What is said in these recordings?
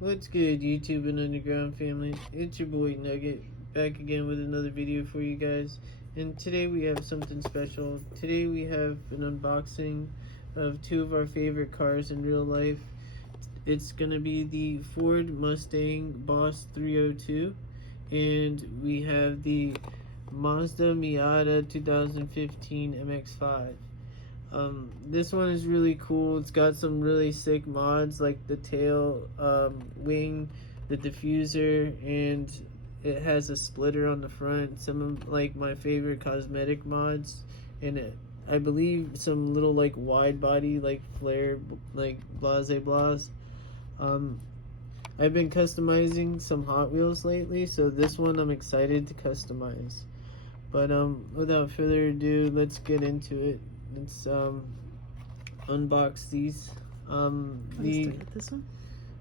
What's good, YouTube and Underground family? It's your boy Nugget, back again with another video for you guys. And today we have something special. Today we have an unboxing of two of our favorite cars in real life. It's gonna be the Ford Mustang Boss 302, and we have the Mazda Miata 2015 MX5. This one is really cool. It's got some really sick mods like the tail, wing, the diffuser, and it has a splitter on the front. Some of like my favorite cosmetic mods, and I believe some little like wide body like flare like blase blahs. Um, I've been customizing some Hot Wheels lately, so this one I'm excited to customize. But without further ado, let's get into it. Let's unbox these. Let's start with this one.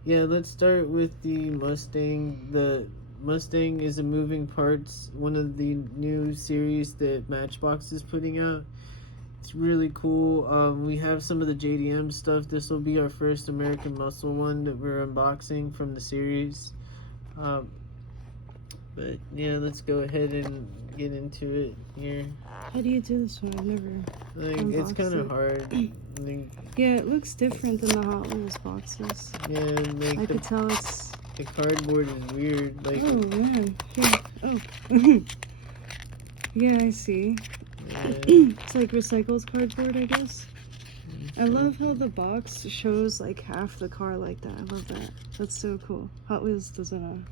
Yeah, let's start with the Mustang. The Mustang is a moving parts, one of the new series that Matchbox is putting out. It's really cool. We have some of the JDM stuff. This will be our first American Muscle one that we're unboxing from the series. But yeah, let's go ahead and get into it here. How do you do this one? I've never Like, it's unboxed kind of it. hard. Like, Yeah, it looks different than the Hot Wheels boxes. yeah, like I could tell it's... the cardboard is weird. Like, Oh, man. Yeah. Oh. Yeah, I see. yeah. It's like recycled cardboard, I guess. I love how the box shows like half the car like that. I love that. That's so cool. Hot Wheels doesn't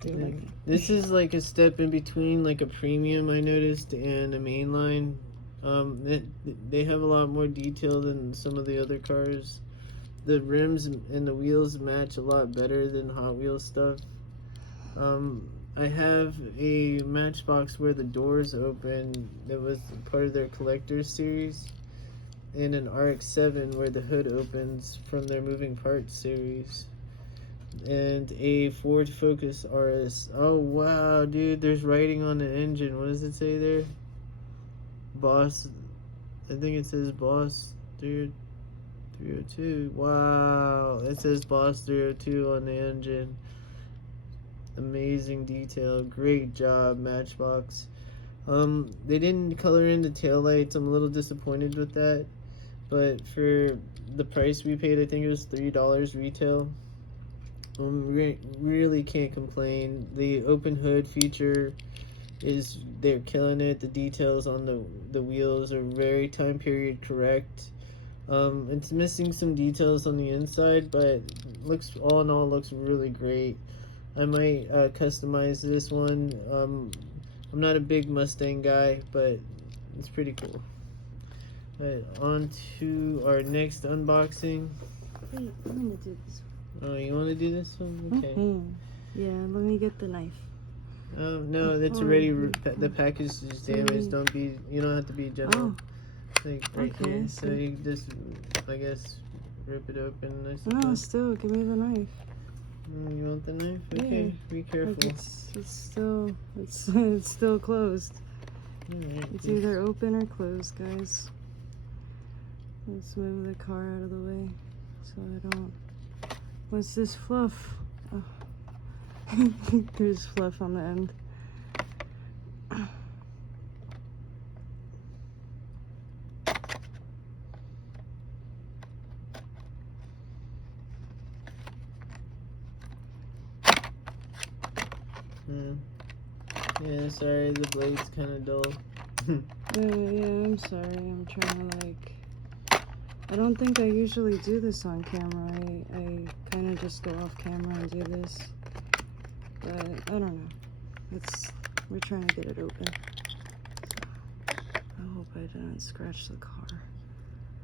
do like that. This is like a step in between like a premium I noticed and a mainline. They have a lot more detail than some of the other cars. The rims and the wheels match a lot better than Hot Wheels stuff. I have a Matchbox where the doors open that was part of their collector's series, and an RX-7 where the hood opens from their moving parts series, and a Ford Focus RS. Oh wow, dude, there's writing on the engine. What does it say there? Boss, I think it says Boss 302. Wow, it says Boss 302 on the engine. Amazing detail. Great job, Matchbox. They didn't color in the taillights. I'm a little disappointed with that. But for the price we paid, I think it was $3 retail. Really can't complain. The open hood feature they're killing it. The details on the wheels are very time period correct. It's missing some details on the inside, but looks all in all looks really great. I might customize this one. I'm not a big Mustang guy, but it's pretty cool. But on to our next unboxing. Wait, I'm gonna do this one. Oh, you want to do this one? Okay. Yeah, let me get the knife. No, that's already the package is damaged. You don't have to be gentle. Like right Okay, here. So you just, I guess, rip it open. No, still, give me the knife. You want the knife? Okay, Yeah. be careful. Like it's still closed. Alright, It's either open or closed, guys. Let's move the car out of the way so I don't... What's this fluff? Oh. There's fluff on the end. Yeah, sorry, the blade's kind of dull. Yeah, I'm sorry. I'm trying to like... I don't think I usually do this on camera. I kind of just go off camera and do this. But I don't know. We're trying to get it open. I hope I didn't scratch the car.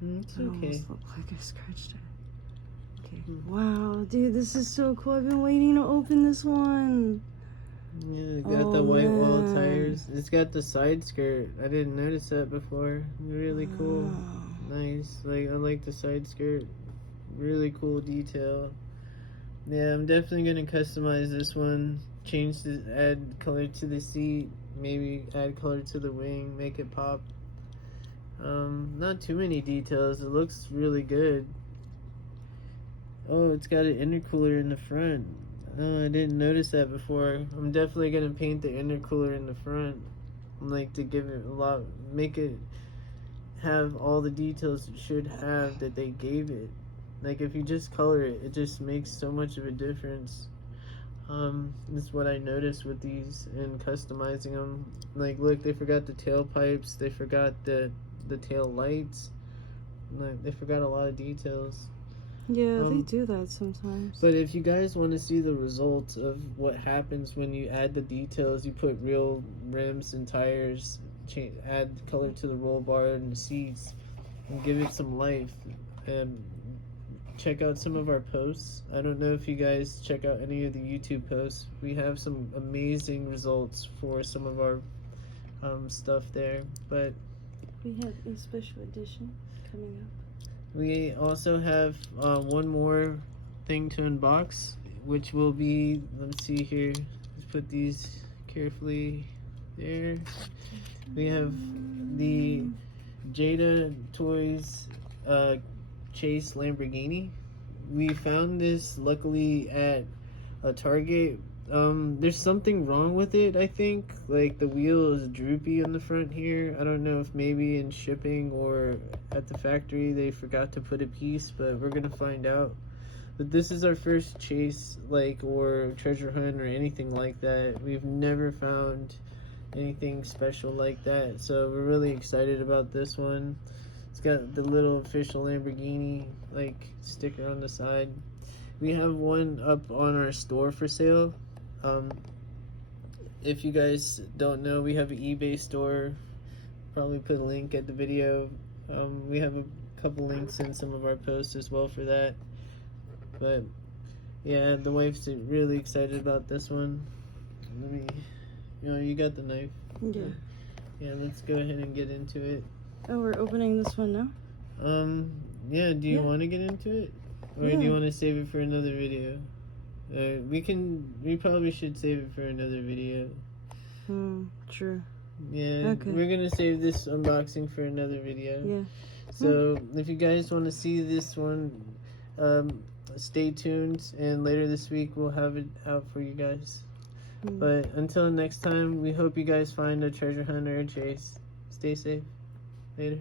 It's It okay. almost looked like I scratched it. Okay. Wow, dude, this is so cool. I've been waiting to open this one. Yeah, it got the white wall tires. It's got the side skirt. I didn't notice that before. Really cool. Wow. Nice. Like, I like the side skirt. Really cool detail. Yeah, I'm definitely gonna customize this one. Add color to the seat. Maybe add color to the wing. Make it pop. Not too many details. It looks really good. Oh, it's got an intercooler in the front. Oh, I didn't notice that before. I'm definitely gonna paint the intercooler in the front, like to give it a lot, make it have all the details it should have that they gave it. Like if you just color it, it just makes so much of a difference. This is what I noticed with these and customizing them. Like, look, they forgot the tailpipes. They forgot the tail lights. Like, they forgot a lot of details. Yeah, they do that sometimes. But if you guys want to see the results of what happens when you add the details, you put real rims and tires, add color to the roll bar and the seats, and give it some life. Check out some of our posts. I don't know if you guys check out any of the YouTube posts. We have some amazing results for some of our stuff there. But we have a special edition coming up. We also have one more thing to unbox, which will be, let's see here, let's put these carefully there. We have the Jada Toys Chase Lamborghini. We found this luckily at a Target. There's something wrong with it, I think. Like the wheel is droopy in the front here. I don't know if maybe in shipping or at the factory they forgot to put a piece, but we're gonna find out. But this is our first chase, like, or treasure hunt or anything like that. We've never found anything special like that, so we're really excited about this one. It's got the little official Lamborghini like sticker on the side. We have one up on our store for sale. If you guys don't know, we have an eBay store. Probably put a link at the video. We have a couple links in some of our posts as well for that. But yeah, the wife's really excited about this one. Let me, you got the knife. Yeah. Yeah, let's go ahead and get into it. Oh, we're opening this one now? Yeah, do you want to get into it? Or do you want to save it for another video? We probably should save it for another video. True. Yeah, okay. We're gonna save this unboxing for another video. Yeah. So if you guys want to see this one, stay tuned, and later this week we'll have it out for you guys. But until next time, we hope you guys find a treasure hunt or a chase. Stay safe. Later.